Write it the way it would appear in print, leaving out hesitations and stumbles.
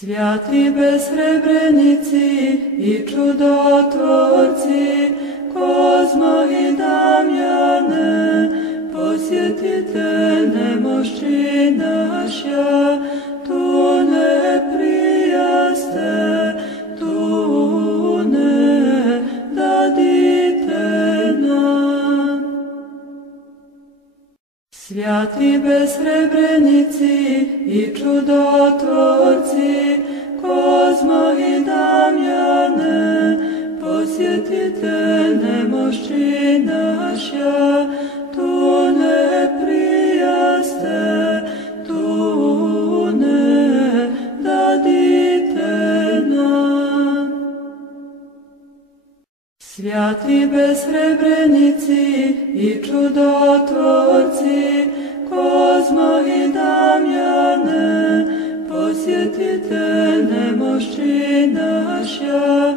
Святи безсребрениці і чудотворці, Козмо і Дам'яне, посвятите немощі наша, ту не приясте, ту не дадите нам. Святі безсребрениці і чудотворці, Козмо і Дам'яне, посвятите немощі наша, ту не приясте, ту не дадите нам. Святі безсребрениці і чудотворці, Козмо і Дам'яне, посвятите немощі наша,